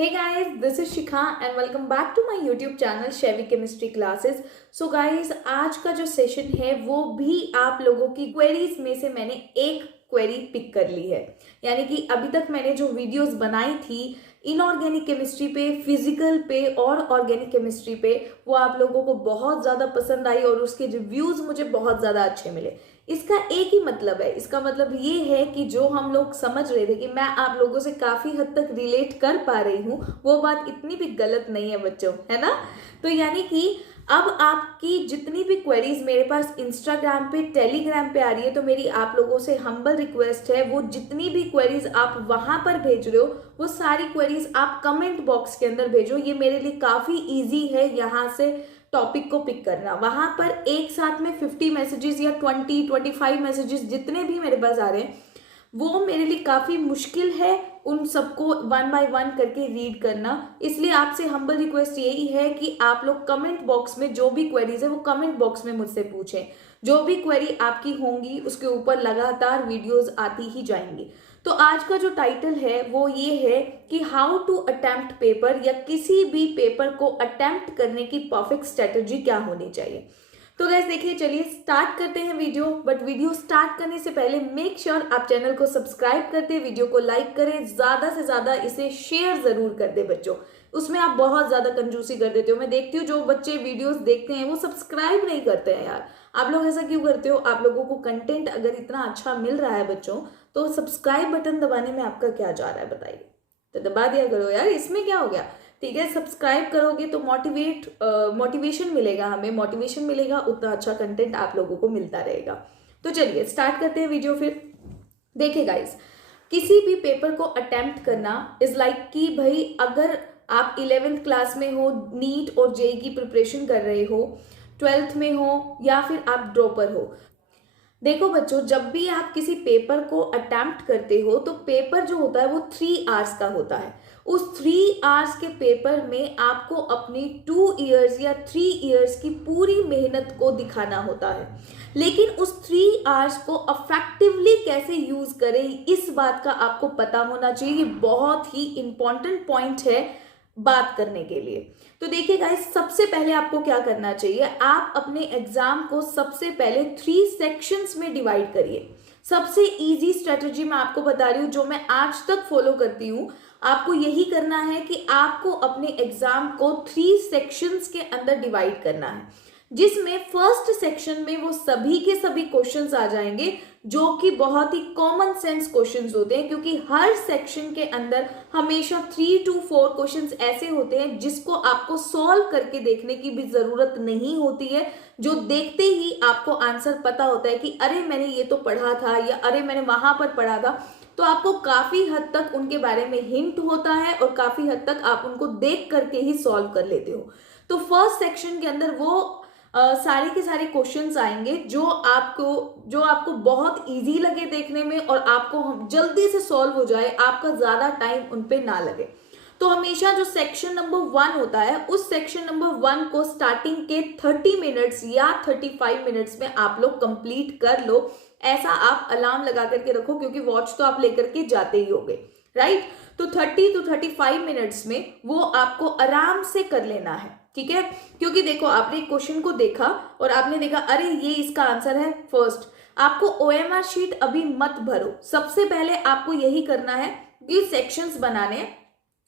Hey guys, this is Shikha and welcome back to my YouTube channel Chevy Chemistry Classes. So guys, आज का जो session है वो भी आप लोगों की क्वेरीज में से मैंने एक क्वेरी पिक कर ली है। यानी कि अभी तक मैंने जो वीडियोस बनाई थी इनऑर्गेनिक केमिस्ट्री पे, फिजिकल पे और ऑर्गेनिक केमिस्ट्री पे, वो आप लोगों को बहुत ज़्यादा पसंद आई और उसके रिव्यूज़ मुझे बहुत ज़्यादा अच्छे मिले। इसका एक ही मतलब है, इसका मतलब ये है कि जो हम लोग समझ रहे थे कि मैं आप लोगों से काफ़ी हद तक रिलेट कर पा रही हूँ, वो बात इतनी भी गलत नहीं है बच्चों, है ना। तो यानी कि अब आपकी जितनी भी क्वेरीज मेरे पास इंस्टाग्राम पे, टेलीग्राम पे आ रही है, तो मेरी आप लोगों से हम्बल रिक्वेस्ट है, वो जितनी भी क्वेरीज आप वहां पर भेज रहे हो वो सारी क्वेरीज आप कमेंट बॉक्स के अंदर भेजो। ये मेरे लिए काफ़ी ईजी है यहाँ से टॉपिक को पिक करना। वहां पर एक साथ में 50 मैसेजेस या 25 मैसेजेस जितने भी मेरे पास आ रहे हैं वो मेरे लिए काफ़ी मुश्किल है उन सबको वन बाय वन करके रीड करना। इसलिए आपसे हम्बल रिक्वेस्ट यही है कि आप लोग कमेंट बॉक्स में जो भी क्वेरीज है वो कमेंट बॉक्स में मुझसे पूछें। जो भी क्वेरी आपकी होंगी उसके ऊपर लगातार वीडियोस आती ही जाएंगी। तो आज का जो टाइटल है वो ये है कि हाउ टू अटेम्प्ट पेपर, या किसी भी पेपर को अटेम्प्ट करने की परफेक्ट स्ट्रेटजी क्या होनी चाहिए। तो गाइस देखिए, चलिए स्टार्ट करते हैं वीडियो। बट वीडियो स्टार्ट करने से पहले मेक श्योर आप चैनल को सब्सक्राइब करते, वीडियो को लाइक करें, ज्यादा से ज्यादा इसे शेयर जरूर कर दे बच्चों। उसमें आप बहुत ज्यादा कंजूसी कर देते हो। मैं देखती हूँ जो बच्चे वीडियोस देखते हैं वो सब्सक्राइब नहीं करते हैं। यार आप लोग ऐसा क्यों करते हो? आप लोगों को कंटेंट अगर इतना अच्छा मिल रहा है बच्चों, तो सब्सक्राइब बटन दबाने में आपका क्या जा रहा है बताइए। तो दबा दिया करो यार, इसमें क्या हो गया। ठीक है, सब्सक्राइब करोगे तो मोटिवेशन मिलेगा, हमें मोटिवेशन मिलेगा, उतना अच्छा कंटेंट आप लोगों को मिलता रहेगा। तो चलिए स्टार्ट करते हैं वीडियो। फिर देखिए गाइस, किसी भी पेपर को अटेम्प्ट करना इज लाइक कि भाई अगर आप 11th क्लास में हो, नीट और जेई की प्रिपरेशन कर रहे हो, 12th में हो, या फिर आप ड्रॉपर हो। देखो बच्चों, जब भी आप किसी पेपर को अटेम्प्ट करते हो तो पेपर जो होता है वो 3 आवर्स का होता है। उस 3 आवर्स के पेपर में आपको अपनी 2 इयर्स या 3 इयर्स की पूरी मेहनत को दिखाना होता है। लेकिन उस 3 आवर्स को अफेक्टिवली कैसे यूज करें, इस बात का आपको पता होना चाहिए। ये बहुत ही इंपॉर्टेंट पॉइंट है बात करने के लिए। तो देखिए गाइस, सबसे पहले आपको क्या करना चाहिए, आप अपने एग्जाम को सबसे पहले 3 सेक्शंस में डिवाइड करिए। सबसे इजी स्ट्रेटजी मैं आपको बता रही हूँ, जो मैं आज तक फॉलो करती हूँ। आपको यही करना है कि आपको अपने एग्जाम को 3 सेक्शंस के अंदर डिवाइड करना है, जिसमें फर्स्ट सेक्शन में वो सभी के सभी क्वेश्चंस आ जाएंगे जो कि बहुत ही कॉमन सेंस क्वेश्चंस होते हैं, क्योंकि हर सेक्शन के अंदर हमेशा 3 to 4 क्वेश्चंस ऐसे होते हैं जिसको आपको सॉल्व करके देखने की भी जरूरत नहीं होती है, जो देखते ही आपको आंसर पता होता है कि अरे मैंने ये तो पढ़ा था, या अरे मैंने वहां पर पढ़ा था। तो आपको काफी हद तक उनके बारे में हिंट होता है और काफी हद तक आप उनको देख करके ही सॉल्व कर लेते हो। तो फर्स्ट सेक्शन के अंदर वो सारे के सारे क्वेश्चंस आएंगे जो आपको बहुत इजी लगे देखने में और आपको जल्दी से सॉल्व हो जाए, आपका ज्यादा टाइम उन पे ना लगे। तो हमेशा जो सेक्शन नंबर 1 होता है, उस सेक्शन नंबर 1 को स्टार्टिंग के 30 मिनट्स या 35 मिनट्स में आप लोग कंप्लीट कर लो। ऐसा आप अलार्म लगा करके रखो, क्योंकि वॉच तो आप लेकर के जाते ही होगे, राइट। तो 30 to 35 मिनट्स में वो आपको आराम से कर लेना है, ठीक है। क्योंकि देखो, आपने एक क्वेश्चन को देखा और आपने देखा अरे ये इसका आंसर है। फर्स्ट आपको OMR शीट अभी मत भरो। सबसे पहले आपको यही करना है कि सेक्शंस बनाने हैं,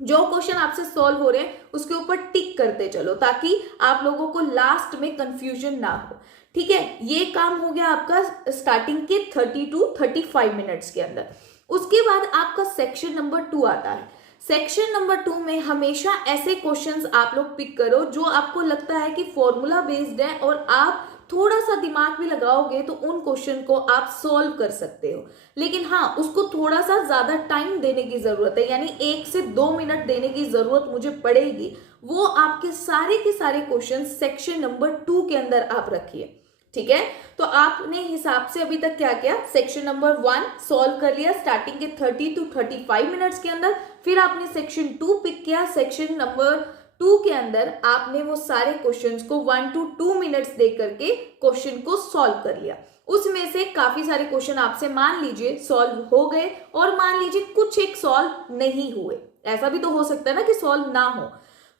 जो क्वेश्चन आपसे सॉल्व हो रहे हैं उसके ऊपर टिक करते चलो, ताकि आप लोगों को लास्ट में कंफ्यूजन ना हो, ठीक है। ये काम हो गया आपका स्टार्टिंग के 30 to 35 मिनट्स के अंदर। उसके बाद आपका सेक्शन नंबर 2 आता है। सेक्शन नंबर 2 में हमेशा ऐसे क्वेश्चंस आप लोग पिक करो जो आपको लगता है कि फॉर्मूला बेस्ड है और आप थोड़ा सा दिमाग भी लगाओगे तो उन क्वेश्चन को आप सॉल्व कर सकते हो। लेकिन हाँ, उसको थोड़ा सा ज्यादा टाइम देने की जरूरत है, यानी 1 से 2 मिनट देने की जरूरत मुझे पड़ेगी। वो आपके सारे के सारे क्वेश्चन सेक्शन नंबर 2 के अंदर आप रखिए, ठीक है। तो आपने हिसाब से अभी तक क्या किया, सेक्शन नंबर 1 सॉल्व कर लिया स्टार्टिंग के 30 to 35 मिनट्स के अंदर। फिर आपने सेक्शन 2 पिक किया। सेक्शन नंबर 2 के अंदर आपने वो सारे क्वेश्चंस को 1 to 2 मिनट्स दे करके क्वेश्चन को सॉल्व कर लिया। उसमें से काफी सारे क्वेश्चन आपसे मान लीजिए सॉल्व हो गए और मान लीजिए कुछ एक सॉल्व नहीं हुए, ऐसा भी तो हो सकता है ना कि सॉल्व ना हो।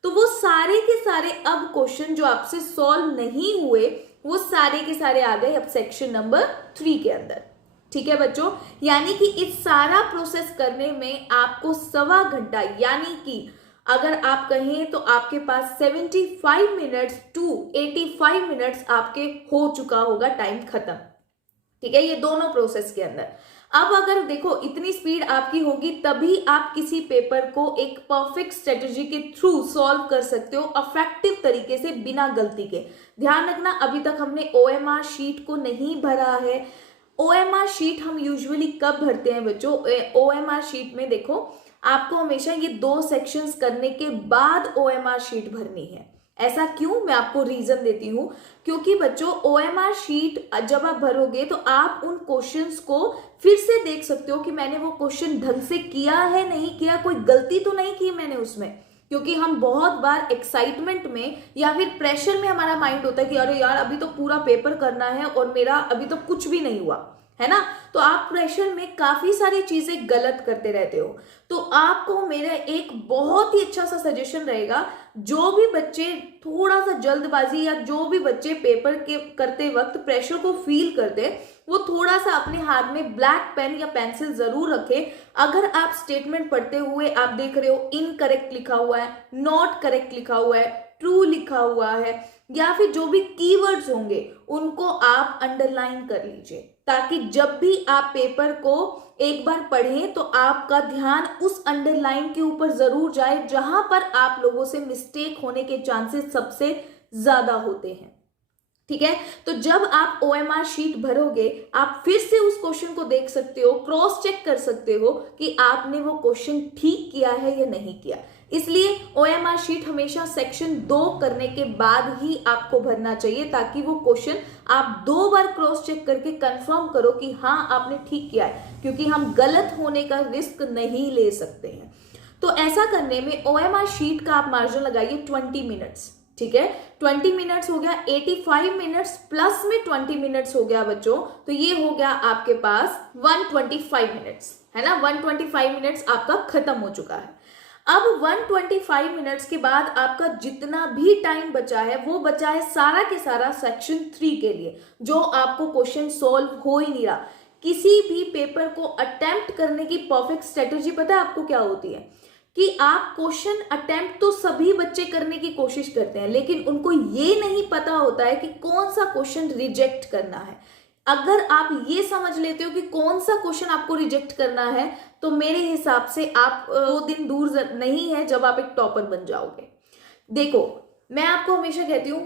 तो वो सारे के सारे अब क्वेश्चन जो आपसे सॉल्व नहीं हुए वो सारे के सारे आ गए अब सेक्शन नंबर 3 के अंदर। ठीक है बच्चों, यानी कि इस सारा प्रोसेस करने में आपको 1.25 घंटा, यानी कि अगर आप कहें तो आपके पास 75 मिनट्स टू 85 मिनट्स आपके हो चुका होगा टाइम खत्म। ठीक है, ये दोनों प्रोसेस के अंदर। अब अगर देखो इतनी स्पीड आपकी होगी तभी आप किसी पेपर को एक परफेक्ट स्ट्रेटजी के थ्रू सॉल्व कर सकते हो, अफेक्टिव तरीके से, बिना गलती के। ध्यान रखना, अभी तक हमने ओएमआर शीट को नहीं भरा है। ओएमआर शीट हम यूजुअली कब भरते हैं बच्चों? ओएमआर शीट में देखो आपको हमेशा ये 2 सेक्शंस करने के बाद ओएमआर शीट भरनी है। ऐसा क्यों? मैं आपको रीजन देती हूं। क्योंकि बच्चों ओएमआर शीट जब आप भरोगे तो आप उन क्वेश्चंस को फिर से देख सकते हो कि मैंने वो क्वेश्चन ढंग से किया है, नहीं किया, कोई गलती तो नहीं की मैंने उसमें। क्योंकि हम बहुत बार एक्साइटमेंट में या फिर प्रेशर में हमारा माइंड होता है कि अरे यार अभी तो पूरा पेपर करना है और मेरा अभी तो कुछ भी नहीं हुआ है ना, तो आप प्रेशर में काफी सारी चीजें गलत करते रहते हो। तो आपको मेरा एक बहुत ही अच्छा सा सजेशन रहेगा, जो भी बच्चे थोड़ा सा जल्दबाजी या जो भी बच्चे पेपर के करते वक्त प्रेशर को फील करते, वो थोड़ा सा अपने हाथ में ब्लैक पेन या पेंसिल जरूर रखें। अगर आप स्टेटमेंट पढ़ते हुए आप देख रहे हो इनकरेक्ट लिखा हुआ है, नॉट करेक्ट लिखा हुआ है, ट्रू लिखा हुआ है, या फिर जो भी कीवर्ड्स होंगे उनको आप अंडरलाइन कर लीजिए, ताकि जब भी आप पेपर को एक बार पढ़ें तो आपका ध्यान उस अंडरलाइन के ऊपर जरूर जाए जहां पर आप लोगों से मिस्टेक होने के चांसेस सबसे ज्यादा होते हैं। ठीक है, तो जब आप ओएमआर शीट भरोगे आप फिर से उस क्वेश्चन को देख सकते हो, क्रॉस चेक कर सकते हो कि आपने वो क्वेश्चन ठीक किया है या नहीं किया। इसलिए ओएमआर शीट हमेशा सेक्शन 2 करने के बाद ही आपको भरना चाहिए, ताकि वो क्वेश्चन आप 2 बार क्रॉस चेक करके कंफर्म करो कि हाँ आपने ठीक किया है, क्योंकि हम गलत होने का रिस्क नहीं ले सकते हैं। तो ऐसा करने में ओएमआर शीट का आप मार्जिन लगाइए 20 मिनट्स। ठीक है, 20 मिनट्स हो गया, 85 मिनट्स प्लस में 20 मिनट्स हो गया बच्चों, तो ये हो गया आपके पास 125 मिनट्स, है ना। 125 मिनट्स आपका खत्म हो चुका है। अब 125 मिनट्स के बाद आपका जितना भी टाइम बचा है वो बचा है सारा के सारा सेक्शन 3 के लिए, जो आपको क्वेश्चन सॉल्व हो ही नहीं रहा। किसी भी पेपर को अटेम्प्ट करने की परफेक्ट स्ट्रेटेजी पता है आपको क्या होती है? कि आप क्वेश्चन अटेम्प्ट तो सभी बच्चे करने की कोशिश करते हैं, लेकिन उनको ये नहीं पता होता है कि कौन सा क्वेश्चन रिजेक्ट करना है। अगर आप ये समझ लेते हो कि कौन सा क्वेश्चन आपको रिजेक्ट करना है, तो मेरे हिसाब से आप वो दिन दूर नहीं है जब आप एक टॉपर बन जाओगे। देखो, मैं आपको हमेशा कहती हूँ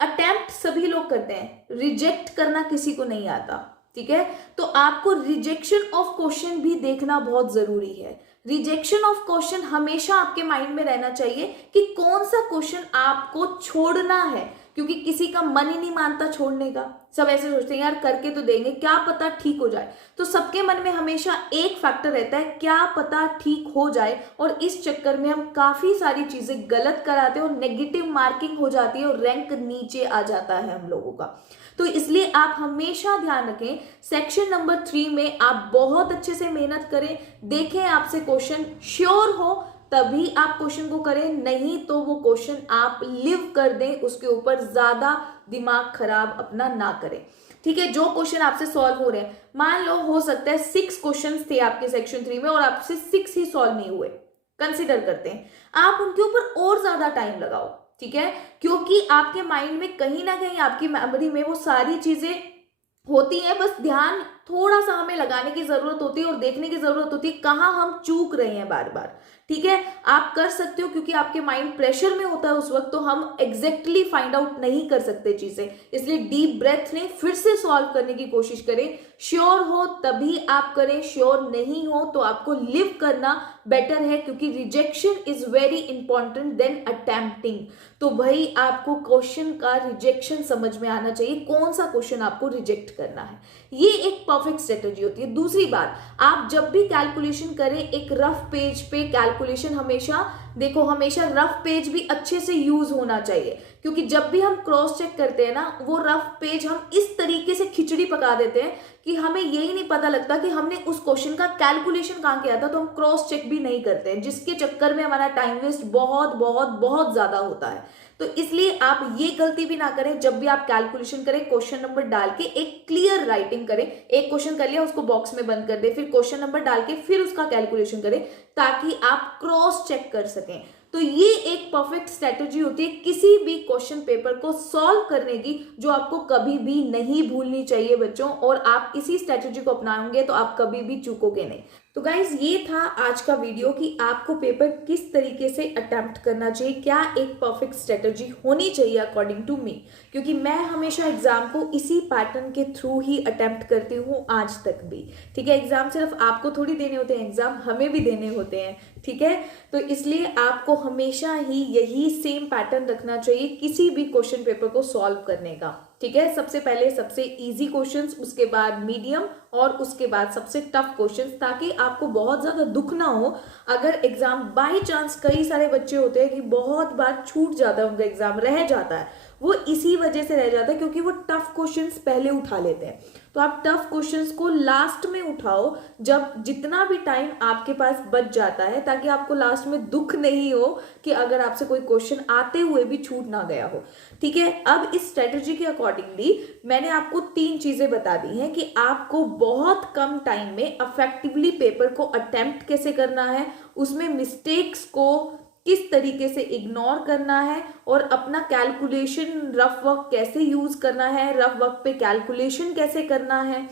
अटेम्प्ट सभी लोग करते हैं, रिजेक्ट करना किसी को नहीं आता। ठीक है, तो आपको रिजेक्शन ऑफ क्वेश्चन भी देखना बहुत जरूरी है। रिजेक्शन ऑफ क्वेश्चन हमेशा आपके माइंड में रहना चाहिए कि कौन सा क्वेश्चन आपको छोड़ना है, क्योंकि किसी का मन ही नहीं मानता छोड़ने का। सब ऐसे सोचते हैं यार करके तो देंगे, क्या पता ठीक हो जाए। तो सबके मन में हमेशा एक फैक्टर रहता है, क्या पता ठीक हो जाए, और इस चक्कर में हम काफी सारी चीजें गलत कराते हैं और नेगेटिव मार्किंग हो जाती है और रैंक नीचे आ जाता है हम लोगों का। तो इसलिए आप हमेशा ध्यान रखें, सेक्शन नंबर 3 में आप बहुत अच्छे से मेहनत करें, देखें आपसे क्वेश्चन श्योर हो तभी आप क्वेश्चन को करें, नहीं तो वो क्वेश्चन आप लिव कर दें, उसके ऊपर ज्यादा दिमाग खराब अपना ना करें। ठीक है, जो क्वेश्चन आपसे सॉल्व हो रहे हैं, मान लो हो सकता है 6 क्वेश्चन थे आपके सेक्शन 3 में और आपसे 6 ही सॉल्व नहीं हुए, कंसिडर करते हैं, आप उनके ऊपर और ज्यादा टाइम लगाओ। ठीक है, क्योंकि आपके माइंड में कहीं ना कहीं आपकी मेमोरी में वो सारी चीजें होती हैं, बस ध्यान थोड़ा सा हमें लगाने की जरूरत होती है और देखने की जरूरत होती है कहाँ हम चूक रहे हैं बार बार। ठीक है, आप कर सकते हो, क्योंकि आपके माइंड प्रेशर में होता है उस वक्त, तो हम एग्जैक्टली फाइंड आउट नहीं कर सकते चीजें। इसलिए डीप ब्रेथ लें, फिर से सॉल्व करने की कोशिश करें, श्योर हो तभी आप करें, श्योर नहीं हो तो आपको लिव करना बेटर है, क्योंकि rejection is very important than attempting. तो भाई आपको क्वेश्चन का रिजेक्शन समझ में आना चाहिए, कौन सा क्वेश्चन आपको रिजेक्ट करना है। ये एक परफेक्ट स्ट्रेटेजी होती है। दूसरी बात, आप जब भी कैलकुलेशन करें एक रफ पेज पे कैलकुलेशन हमेशा देखो, हमेशा रफ पेज भी अच्छे से यूज होना चाहिए, क्योंकि जब भी हम क्रॉस चेक करते हैं ना, वो रफ पेज हम इस तरीके से खिचड़ी पका देते हैं कि हमें यही नहीं पता लगता कि हमने उस क्वेश्चन का कैलकुलेशन कहाँ किया था, तो हम क्रॉस चेक भी नहीं करते हैं, जिसके चक्कर में हमारा टाइम वेस्ट बहुत बहुत बहुत ज्यादा होता है। तो इसलिए आप ये गलती भी ना करें, जब भी आप कैलकुलेशन करें क्वेश्चन नंबर डाल के एक क्लियर राइटिंग करें। एक क्वेश्चन कर लिया उसको बॉक्स में बंद कर दे, फिर क्वेश्चन नंबर डाल के फिर उसका कैलकुलेशन करें, ताकि आप क्रॉस चेक कर सकें। तो ये एक परफेक्ट स्ट्रेटेजी होती है किसी भी क्वेश्चन पेपर को सॉल्व करने की, जो आपको कभी भी नहीं भूलनी चाहिए बच्चों, और आप इसी स्ट्रेटेजी को अपनाएंगे तो आप कभी भी चूकोगे नहीं। तो गाइज ये था आज का वीडियो कि आपको पेपर किस तरीके से अटेम्प्ट करना चाहिए, क्या एक परफेक्ट स्ट्रेटेजी होनी चाहिए अकॉर्डिंग टू मी, क्योंकि मैं हमेशा एग्जाम को इसी पैटर्न के थ्रू ही अटेम्प्ट करती हूँ आज तक भी। ठीक है, एग्जाम सिर्फ आपको थोड़ी देने होते हैं, एग्जाम हमें भी देने होते हैं। ठीक है, तो इसलिए आपको हमेशा ही यही सेम पैटर्न रखना चाहिए किसी भी क्वेश्चन पेपर को सॉल्व करने का। ठीक है, सबसे पहले सबसे इजी क्वेश्चंस, उसके बाद मीडियम, और उसके बाद सबसे टफ क्वेश्चंस, ताकि आपको बहुत ज्यादा दुख ना हो अगर एग्जाम बाय चांस, कई सारे बच्चे होते हैं कि बहुत बार छूट जाता है, उनका एग्जाम रह जाता है, वो इसी वजह से रह जाता है क्योंकि वो टफ क्वेश्चंस पहले उठा लेते हैं। तो आप टफ क्वेश्चंस को लास्ट में उठाओ, जब जितना भी टाइम आपके पास बच जाता है, ताकि आपको लास्ट में दुख नहीं हो कि अगर आपसे कोई क्वेश्चन आते हुए भी छूट ना गया हो। ठीक है, अब इस स्ट्रेटेजी के अकॉर्डिंगली मैंने आपको 3 चीजें बता दी हैं कि आपको बहुत कम टाइम में इफेक्टिवली पेपर को अटेम्प्ट कैसे करना है, उसमें मिस्टेक्स को किस तरीके से इग्नोर करना है, और अपना कैलकुलेशन रफ वर्क कैसे यूज करना है, रफ वर्क पे कैलकुलेशन कैसे करना है,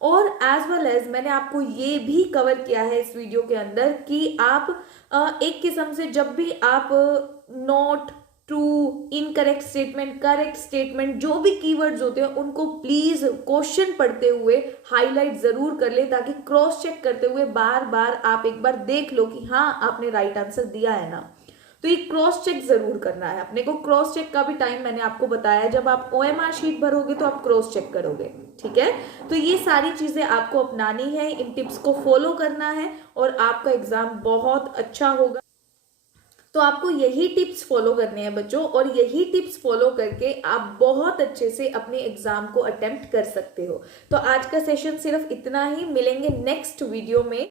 और एज वेल एज मैंने आपको ये भी कवर किया है इस वीडियो के अंदर कि आप एक किस्म से जब भी आप not, true, incorrect statement, correct statement, जो भी कीवर्ड्स होते हैं उनको प्लीज क्वेश्चन पढ़ते हुए हाईलाइट जरूर कर ले, ताकि क्रॉस चेक करते हुए बार बार आप एक बार देख लो कि हाँ आपने राइट आंसर दिया है ना। तो ये क्रॉस चेक जरूर करना है अपने को। क्रॉस चेक का भी टाइम मैंने आपको बताया, जब आप OMR शीट भरोगे तो आप क्रॉस चेक करोगे। ठीक है, तो ये सारी चीजें आपको अपनानी है, इन टिप्स को फॉलो करना है, और आपका एग्जाम बहुत अच्छा होगा। तो आपको यही टिप्स फॉलो करने हैं बच्चों, और यही टिप्स फॉलो करके आप बहुत अच्छे से अपने एग्जाम को अटेम्प्ट कर सकते हो। तो आज का सेशन सिर्फ इतना ही, मिलेंगे नेक्स्ट वीडियो में।